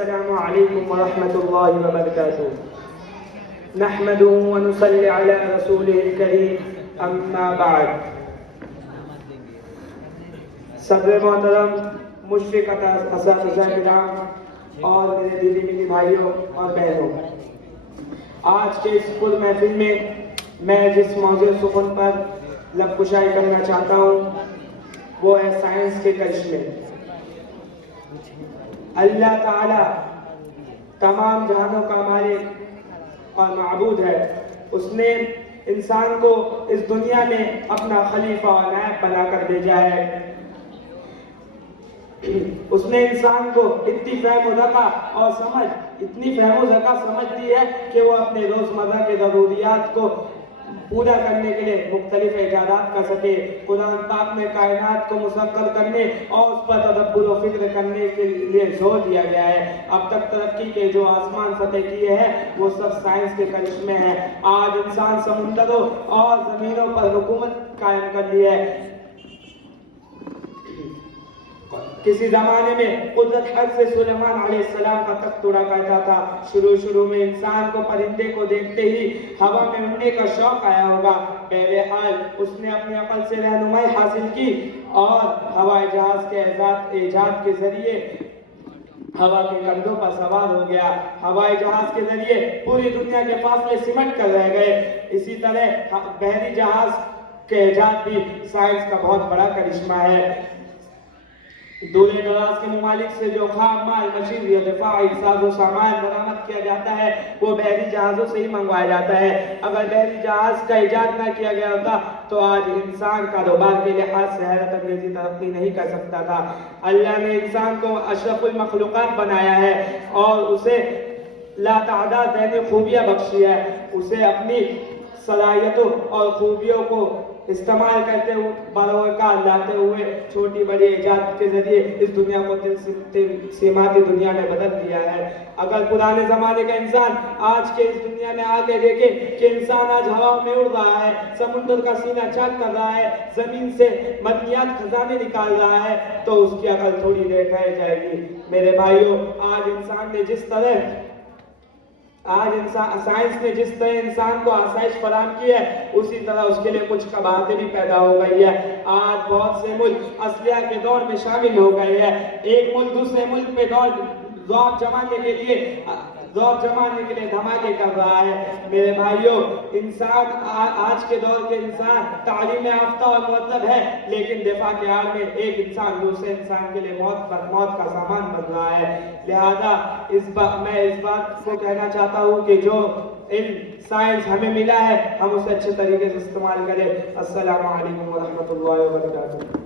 السلام علیکم ورحمۃ اللہ وبرکاتہ نحمد ونصلی علی رسول الکریم اما بعد صدر محترم مشرق اساتذہ کرام اور میرے دیدی میری بھائیوں اور بہنوں، آج کے اس پر محفل میں جس موضوع سخن پر لب کشائی کرنا چاہتا ہوں وہ ہے سائنس کے کرشمے۔ اللہ تعالی تمام جہانوں کا مالک اور معبود ہے۔ اس نے انسان کو اس دنیا میں اپنا خلیفہ اور نائب بنا کر بھیجا ہے۔ اس نے انسان کو اتنی فہم و ذکا اور سمجھ دی ہے کہ وہ اپنے روزمرہ کے ضروریات کو پورا کرنے کے لیے مختلف ایجادات کر سکے۔ قرآن پاک میں کائنات کو مسخر کرنے اور اس پر تدبر و فکر کرنے کے لیے زور دیا گیا ہے۔ اب تک ترقی کے جو آسمان فتح کیے ہیں وہ سب سائنس کے کرشمے ہیں۔ آج انسان سمندروں اور زمینوں پر حکومت قائم کر لی ہے۔ کسی زمانے میں قدرت حق سے سلیمان علیہ السلام کا تخت توڑا کرتا تھا۔ شروع میں انسان کو پرندے کو دیکھتے ہی ہوا میں اڑنے کا شوق آیا ہوگا۔ بہرحال اس نے اپنی عقل سے رہنمائی حاصل کی اور ہوائی جہاز کے ایجاد کے ذریعے ہوا کے کندھوں پر سوار ہو گیا۔ ہوائی جہاز کے ذریعے پوری دنیا کے فاصلے سمٹ کر رہ گئے۔ اسی طرح بحری جہاز کے ایجاد بھی سائنس کا بہت بڑا کرشمہ ہے۔ دور دراز کے ممالک سے جو خام مال، مشین یا دفاعی ساز و سامان برآمد کیا جاتا ہے وہ بحری جہازوں سے ہی منگوایا جاتا ہے۔ اگر بحری جہاز کا ایجاد نہ کیا گیا ہوتا تو آج انسان کاروبار کے لحاظ سے حیرت انگیز ترقی نہیں کر سکتا تھا۔ اللہ نے انسان کو اشرف المخلوقات بنایا ہے اور اسے لاتعداد ذہنی خوبیاں بخشی ہے۔ اسے اپنی صلاحیتوں اور خوبیوں کو استعمال کرتے ہوئے بروکار لاتے ہوئے چھوٹی بڑی ایجاد کے ذریعے اس دنیا کو سیماتی دنیا میں بدل دیا ہے۔ اگر پرانے زمانے کا انسان آج کے اس دنیا میں آگے دیکھے کہ انسان آج ہوا میں اڑ رہا ہے، سمندر کا سینہ چاک کر رہا ہے، زمین سے معدنیات خزانے نکال رہا ہے تو اس کی عقل تھوڑی دیر ٹھہر جائے گی۔ میرے بھائیوں، سائنس نے جس طرح انسان کو آسائش فراہم کی ہے اسی طرح اس کے لیے کچھ قباحتیں بھی پیدا ہو گئی ہے۔ آج بہت سے ملک اسلحہ کے دور میں شامل ہو گئے ہیں۔ ایک ملک دوسرے ملک پہ ذوق جمانے کے لیے دھماکے کر رہا ہے۔ میرے بھائیوں، آج کے دور کے انسان تعلیم یافتہ اور مہذب ہے، لیکن دفاع کے آڑ میں ایک انسان دوسرے انسان کے لیے موت کا سامان بن رہا ہے۔ لہذا میں اس بات کو کہنا چاہتا ہوں کہ جو علم سائنس ہمیں ملا ہے ہم اسے اچھے طریقے سے استعمال کریں۔ السلام علیکم ورحمۃ اللہ وبرکاتہ۔